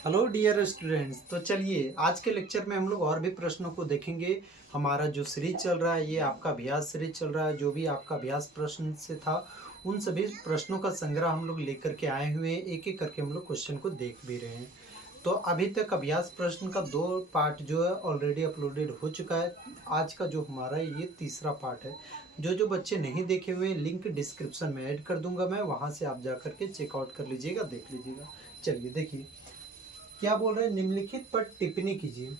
Hello dear students. तो चलिए आज के लेक्चर में हम लोग और भी प्रश्नों को देखेंगे। हमारा जो सीरीज चल रहा है ये आपका अभ्यास सीरीज चल रहा है। जो भी आपका अभ्यास प्रश्न से था उन सभी प्रश्नों का संग्रह हम लोग लेकर के आए हुए हैं। एक एक करके हम लोग क्वेश्चन को देख भी रहे हैं। तो अभी तक अभ्यास प्रश्न का 2 पार्ट जो है ऑलरेडी अपलोडेड हो चुका है। आज का जो हमारा ये तीसरा पार्ट है। जो जो बच्चे नहीं देखे हुए लिंक डिस्क्रिप्शन में ऐड कर दूंगा मैं, वहाँ से आप जा करके चेकआउट कर लीजिएगा, देख लीजिएगा। चलिए देखिए क्या बोल रहे हैं। निम्नलिखित पर टिप्पणी कीजिए।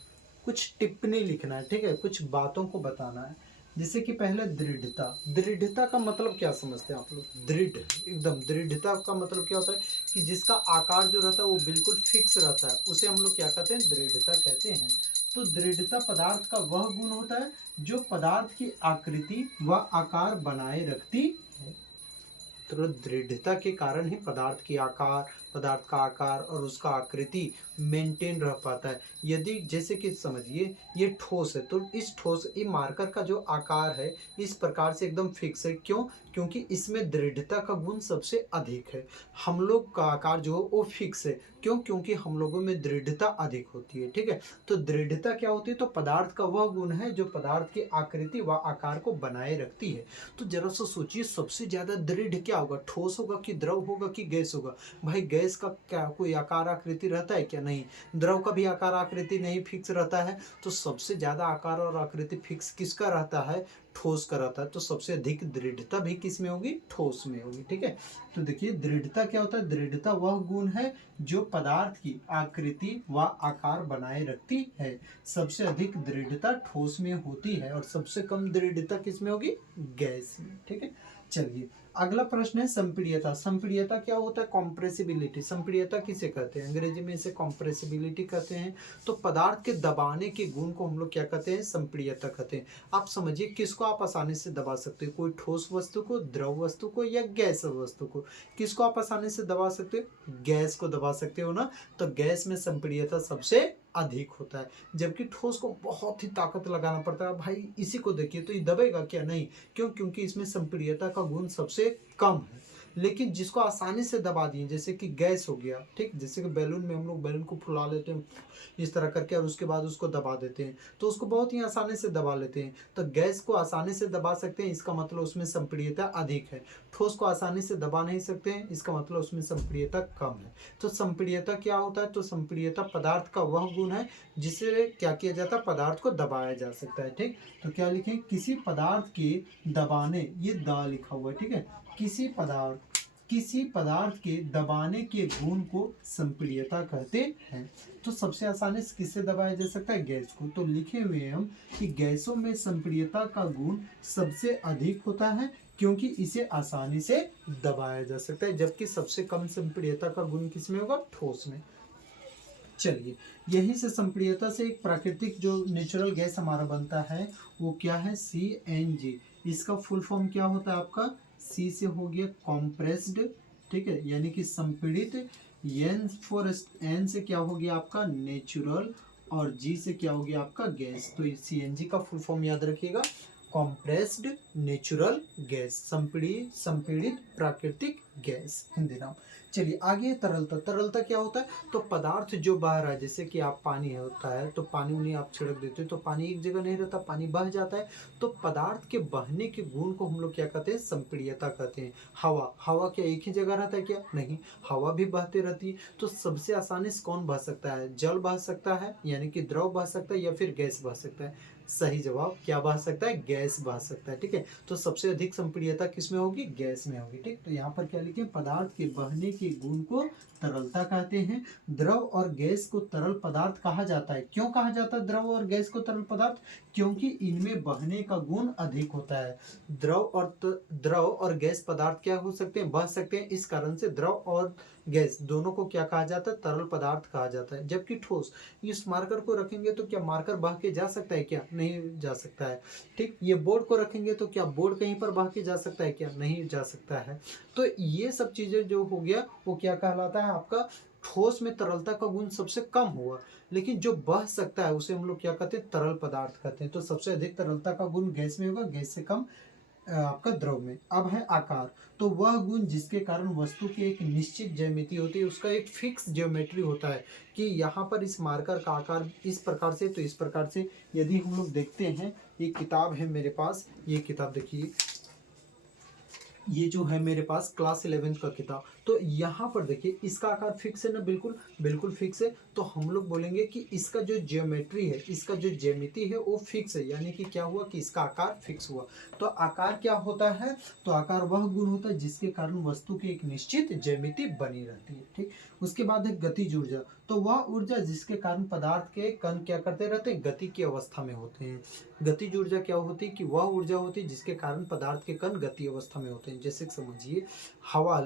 कुछ टिप्पणी लिखना है, ठीक है, कुछ बातों को बताना है। जैसे कि पहले दृढ़ता। दृढ़ता का मतलब क्या समझते हैं आप लोग? दृढ़, एकदम दृढ़ता का मतलब क्या होता है कि जिसका आकार जो रहता है वो बिल्कुल फिक्स रहता है, उसे हम लोग क्या कहते हैं? दृढ़ता कहते हैं। तो दृढ़ता पदार्थ का वह गुण होता है जो पदार्थ की आकृति व आकार बनाए रखती है। तो दृढ़ता के कारण ही पदार्थ का आकार और उसका आकृति मेंटेन रह पाता है। यदि जैसे कि समझिए ये ठोस है, तो इस ठोस ये मार्कर का जो आकार है इस प्रकार से एकदम फिक्स है। क्यों? क्योंकि इसमें दृढ़ता का गुण सबसे अधिक है। हम लोग का आकार जो है वो फिक्स है। क्यों? क्योंकि हम लोगों में दृढ़ता अधिक होती है, ठीक है। तो दृढ़ता क्या होती है? तो पदार्थ का वह गुण है जो पदार्थ की आकृति व आकार को बनाए रखती है। तो जरा सा सोचिए सबसे ज्यादा दृढ़ क्या होगा? ठोस होगा कि द्रव होगा कि गैस होगा? भाई गैस का क्या कोई आकार आकृति रहता है क्या? नहीं। द्रव का भी आकार आकृति नहीं फिक्स रहता है। तो सबसे ज्यादा आकार और आकृति फिक्स किसका रहता है? ठोस का रहता है। तो सबसे अधिक दृढ़ता भी किस में होगी? ठोस में होगी, ठीक है। तो देखिए दृढ़ता क्या होता है? दृढ़ता वह गुण है जो पदार्थ की आकृति व आकार बनाए रखती है। सबसे अधिक दृढ़ता ठोस में होती है और सबसे कम दृढ़ता किस में होगी? गैस में, ठीक है। चलिए अगला प्रश्न है संपीड्यता। संपीड्यता क्या होता है? कॉम्प्रेसिबिलिटी। संपीड्यता किसे कहते हैं? अंग्रेजी में इसे कॉम्प्रेसिबिलिटी कहते हैं। तो पदार्थ के दबाने के गुण को हम लोग क्या कहते हैं? संपीड्यता कहते हैं। आप समझिए किसको आप आसानी से दबा सकते हो? कोई ठोस वस्तु को, द्रव वस्तु को या गैस वस्तु को? किसको आप आसानी से दबा सकते हो? गैस को दबा सकते हो ना। तो गैस में संपीड्यता सबसे अधिक होता है, जबकि ठोस को बहुत ही ताकत लगाना पड़ता है। भाई इसी को देखिए तो ये दबेगा क्या? नहीं। क्यों? क्योंकि इसमें संपीड्यता का गुण सबसे कम है। लेकिन जिसको आसानी से दबा दिए, जैसे कि गैस हो गया, ठीक, जैसे कि बैलून में हम लोग बैलून को फुला लेते हैं इस तरह करके और उसके बाद उसको दबा देते हैं, तो उसको बहुत ही आसानी से दबा लेते हैं। तो गैस को आसानी से दबा सकते हैं, इसका मतलब उसमें संपीड्यता अधिक है। ठोस को आसानी से दबा नहीं सकते हैं, इसका मतलब उसमें संपीड्यता कम है। तो संपीड्यता क्या होता है? तो संपीड्यता पदार्थ का वह गुण है जिससे क्या किया जाता है? पदार्थ को दबाया जा सकता है, ठीक। तो क्या लिखें? किसी पदार्थ के दबाने, ये दा लिखा हुआ है, ठीक है। किसी पदार्थ के दबाने के गुण को संपीड्यता कहते हैं। तो सबसे आसानी से किससे दबाया जा सकता है? गैस को। तो लिखे हुए हम कि गैसों में संपीड्यता का गुण सबसे अधिक होता है क्योंकि इसे आसानी से दबाया जा सकता है, जबकि सबसे कम संपीड्यता का गुण किसमें होगा? ठोस में। चलिए यही से संपीड्यता से एक प्राकृतिक जो नेचुरल गैस हमारा बनता है वो क्या है? CNG। इसका फुल फॉर्म क्या होता है आपका? C से हो गया कॉम्प्रेस्ड, ठीक है, यानी कि संपीड़ित। N से क्या हो गया आपका? नेचुरल। और G से क्या हो गया आपका? गैस। तो CNG का फुल फॉर्म याद रखिएगा, कॉम्प्रेस्ड नेचुरल गैस, संपीड़ित प्राकृतिक गैस, हिंदी नाम। चलिए आगे तरलता। तरलता क्या होता है? तो पदार्थ जो बह रहा है, जैसे कि आप पानी होता है तो पानी उन्हें आप छिड़क देते हो तो पानी एक जगह नहीं रहता, पानी बह जाता है। तो पदार्थ के बहने के गुण को हम लोग क्या कहते हैं? संपीड्यता कहते हैं। हवा क्या एक ही जगह रहता है क्या? नहीं, हवा भी बहती रहती है। तो सबसे आसानी से कौन बह सकता है? जल बह सकता है, यानी कि द्रव बह सकता है, या फिर गैस बह सकता है? सही जवाब क्या बह सकता है? गैस बह सकता है, ठीक है। तो सबसे अधिक संपीड्यता किसमें होगी? गैस में होगी, ठीक। तो यहाँ पर क्या लिखें? पदार्थ के बहने के गुण को तरलता कहते हैं। द्रव और गैस को तरल पदार्थ कहा जाता है। क्यों कहा जाता है द्रव और गैस को तरल पदार्थ? क्योंकि इनमें बहने का गुण अधिक होता है। द्रव और गैस पदार्थ क्या हो सकते हैं? बह सकते हैं। इस कारण से द्रव और गैस दोनों को क्या कहा जाता है? तरल पदार्थ कहा जाता है। जबकि ठोस, इस मार्कर को रखेंगे तो क्या मार्कर बह के जा सकता है क्या? नहीं जा सकता है, ठीक। ये बोर्ड को रखेंगे तो क्या बोर्ड कहीं पर बह के जा सकता है क्या? नहीं जा सकता है। तो ये सब चीजें जो हो गया वो क्या कहलाता है आपका? ठोस में तरलता का गुण सबसे कम हुआ, लेकिन जो बह सकता है उसे हम लोग क्या कहते हैं? तरल पदार्थ कहते हैं। तो सबसे अधिक तरलता का गुण गैस में होगा, गैस से कम आपका द्रव में। अब है आकार, तो वह गुण जिसके कारण वस्तु की एक निश्चित ज्यामिति होती है, उसका एक फिक्स ज्योमेट्री होता है कि यहाँ पर इस मार्कर का आकार इस प्रकार से, तो इस प्रकार से। यदि हम लोग देखते हैं, ये किताब है मेरे पास, ये किताब देखिए, ये जो है मेरे पास क्लास 11th का किताब, तो यहाँ पर देखिए इसका आकार फिक्स है ना, बिल्कुल बिल्कुल फिक्स है। तो हम लोग बोलेंगे कि इसका जो ज्योमेट्री है, इसका जो ज्यामिति है वो फिक्स है, यानी कि क्या हुआ कि इसका आकार फिक्स हुआ। तो आकार क्या होता है, तो आकार वह गुण होता है जिसके कारण वस्तु की एक निश्चित ज्यामिति बनी रहती है, ठीक। उसके बाद है गतिज ऊर्जा, तो वह ऊर्जा जिसके कारण पदार्थ के कण क्या करते रहते हैं, गति की अवस्था में होते हैं। गतिज ऊर्जा क्या होती है कि वह ऊर्जा होती है जिसके कारण पदार्थ के कण गति अवस्था में होते हैं। जैसे समझिए हवा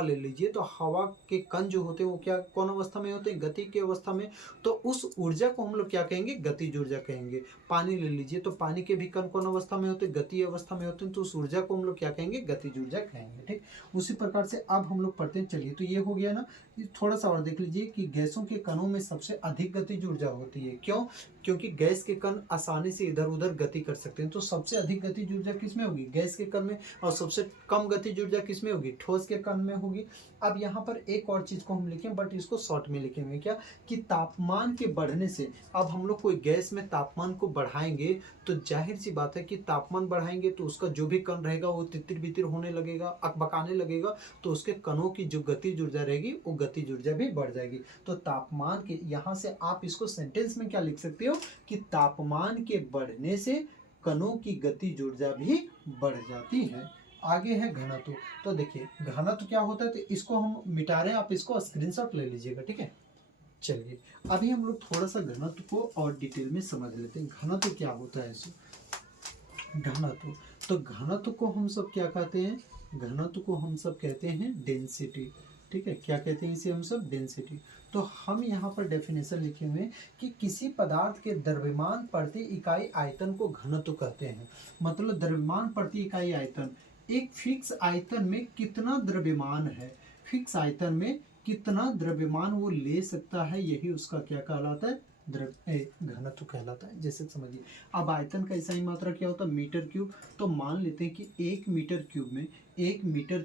ले लीजिए, तो हवा के कण जो होते हैं वो क्या कौन अवस्था में होते हैं, गति की अवस्था में। तो उस ऊर्जा को हम लोग क्या कहेंगे, गतिज ऊर्जा कहेंगे। पानी ले लीजिए, तो पानी के भी कण कौन अवस्था में होते हैं, गति अवस्था में होते हैं, तो उस ऊर्जा को हम लोग क्या कहेंगे, गतिज ऊर्जा कहेंगे, ठीक। उसी प्रकार से अब हम लोग पढ़ते हैं, चलिए तो ये हो गया ना। थोड़ा सा और देख लीजिए कि गैसों के कणों में सबसे अधिक गतिज ऊर्जा होती है। क्यों, क्योंकि गैस के कण आसानी से इधर उधर गति कर सकते हैं। तो सबसे अधिक गतिज ऊर्जा किसमें होगी, गैस के कण में, और सबसे कम गतिज ऊर्जा किसमें होगी, ठोस के कण में होगी। अब यहाँ पर एक और चीज को हम लिखें, बट इसको शॉर्ट में लिखेंगे, क्या कि तापमान के बढ़ने से, अब हम लोग कोई गैस में तापमान को बढ़ाएंगे, तो जाहिर सी बात है कि तापमान बढ़ाएंगे तो उसका जो भी कण रहेगा वो तितिर बितिर होने लगेगा, अकबकाने लगेगा, तो उसके कणों की जो गतिज ऊर्जा रहेगी वो गतिज ऊर्जा भी बढ़ जाएगी। तो तापमान के, यहाँ से आप इसको सेंटेंस में क्या लिख सकते हो कि तापमान के बढ़ने से कणों की गतिज ऊर्जा भी बढ़ जाती है। आगे है घनत्व, तो देखिए घनत्व क्या होता है, तो इसको हम मिटा रहे हैं, आप इसको स्क्रीनशॉट ले लीजिएगा, ठीक है। चलिए अभी हम लोग थोड़ा सा घनत्व को और डिटेल में समझ लेते हैं, घनत्व क्या होता है। घनत्व, तो घनत्व को हम सब क्या कहते हैं, घनत्व को हम सब कहते हैं डेंसिटी, ठीक है। क्या कहते हैं इसे हम सब, डेंसिटी। तो हम यहाँ पर डेफिनेशन लिखे हुए हैं कि किसी पदार्थ के द्रव्यमान प्रति इकाई आयतन को घनत्व कहते हैं। मतलब द्रव्यमान प्रति इकाई आयतन, एक फिक्स आयतन में कितना द्रव्यमान है, फिक्स आयतन में कितना द्रव्यमान वो ले सकता है, यही उसका क्या कहलाता है, घनत्व कहलाता है। जैसे समझिए, अब आयतन का ऐसा ही मात्रा क्या होता है, मीटर क्यूब। तो मान लेते हैं कि 1 मीटर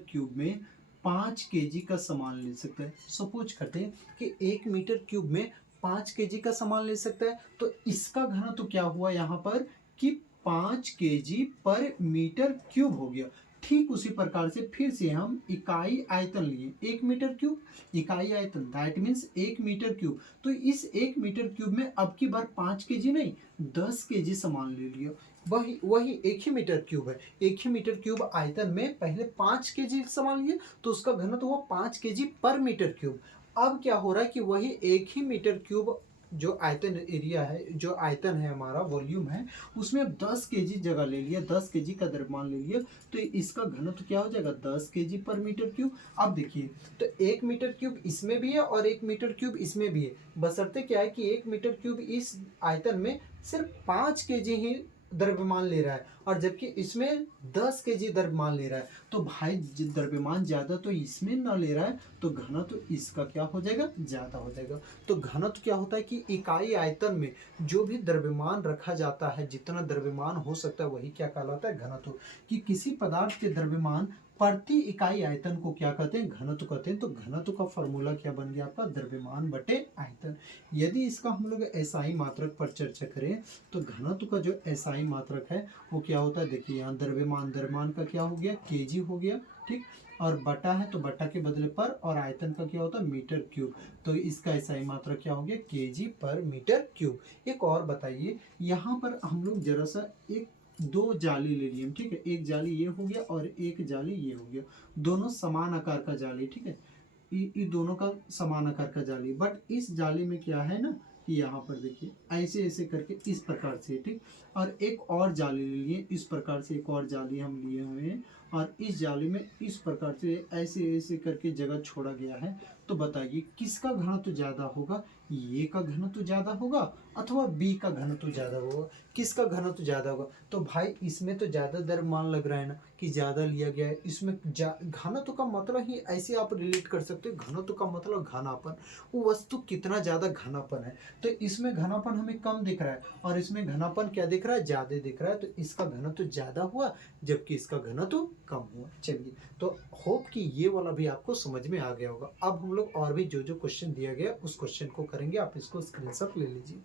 क्यूब में 5 केजी का सामान ले सकता है। सपोज करते हैं कि 1 मीटर क्यूब में 5 केजी का सामान ले सकता है, तो इसका घनत्व क्या हुआ यहाँ पर कि 5 केजी पर मीटर क्यूब हो गया। ठीक उसी प्रकार से फिर से हम इकाई आयतन लिए, 1 मीटर क्यूब इकाई आयतन, दैट मीन्स 1 मीटर क्यूब। तो इस 1 मीटर क्यूब में अब की बार 5 केजी नहीं, 10 केजी सामान ले लिया। वही वही 1 ही मीटर क्यूब है, 1 ही मीटर क्यूब आयतन में पहले 5 केजी सामान लिए, तो उसका घनत्व हुआ 5 केजी पर मीटर क्यूब। अब क्या हो रहा है कि वही 1 ही मीटर क्यूब जो आयतन एरिया है, जो आयतन है हमारा, वॉल्यूम है, उसमें अब 10 केजी जगह ले लिया, 10 केजी का द्रव्यमान ले लिया, तो इसका घनत्व क्या हो जाएगा, 10 केजी पर मीटर क्यूब। अब देखिए, तो 1 मीटर क्यूब इसमें भी है और 1 मीटर क्यूब इसमें भी है, बशर्ते क्या है कि 1 मीटर क्यूब इस आयतन में सिर्फ 5 केजी ही द्रव्यमान ले रहा है, और जबकि इसमें 10 केजी द्रव्यमान ले रहा है। तो भाई द्रव्यमान ज़्यादा तो इसमें ना ले रहा है, तो घनत्व इसका क्या हो जाएगा, ज़्यादा हो जाएगा। तो घनत्व क्या होता है कि इकाई आयतन में जो भी द्रव्यमान रखा जाता है, जितना द्रव्यमान हो सकता है, वही क्या कहलाता है, घनत्व। कि किसी पदार्थ के द्रव्यमान प्रति इकाई आयतन को क्या कहते हैं, घनत्व कहते हैं। तो घनत्व का फॉर्मूला क्या बन गया आपका, द्रव्यमान बटे आयतन। यदि इसका हम लोग एसआई मात्रक पर चर्चा करें, तो घनत्व का जो एसआई मात्रक है वो क्या होता है, देखिए यहाँ द्रव्यमान का क्या हो गया, केजी हो गया, ठीक। और बटा है तो बटा के बदले पर, और आयतन का क्या होता है, मीटर क्यूब। तो इसका एसआई मात्रक क्या हो गया, केजी पर मीटर क्यूब। एक और बताइए, यहाँ पर हम लोग जरा सा एक दो जाली ले लिए, ठीक है। एक जाली ये हो गया और एक जाली ये हो गया, दोनों समान आकार का जाली, ठीक है। ये दोनों का समान आकार का जाली, बट इस जाली में क्या है ना कि यहाँ पर देखिए ऐसे ऐसे करके इस प्रकार से, ठीक। और एक और जाली ले लिए, इस प्रकार से एक और जाली हम लिए हुए हैं, और इस जाली में इस प्रकार से ऐसे ऐसे करके जगह छोड़ा गया है। तो बताइए किसका घनत्व ज़्यादा होगा, ए का घनत्व ज़्यादा होगा अथवा बी का घनत्व ज़्यादा होगा, किसका घनत्व ज़्यादा होगा। तो भाई इसमें तो ज़्यादा द्रव्यमान लग रहा है ना कि ज़्यादा लिया गया है, इसमें घनत्व का मतलब ही ऐसे आप रिलेट कर सकते हो, घनत्व का मतलब घनापन, वो वस्तु कितना ज़्यादा घनापन है। तो इसमें घनापन हमें कम दिख रहा है और इसमें घनापन क्या दिख रहा है, ज़्यादा दिख रहा है, तो इसका घनत्व ज़्यादा हुआ जबकि इसका घनत्व कम हुआ। चलिए, तो होप कि ये वाला भी आपको समझ में आ गया होगा। अब हम लोग और भी जो जो क्वेश्चन दिया गया उस क्वेश्चन को करेंगे, आप इसको स्क्रीनशॉट ले लीजिए।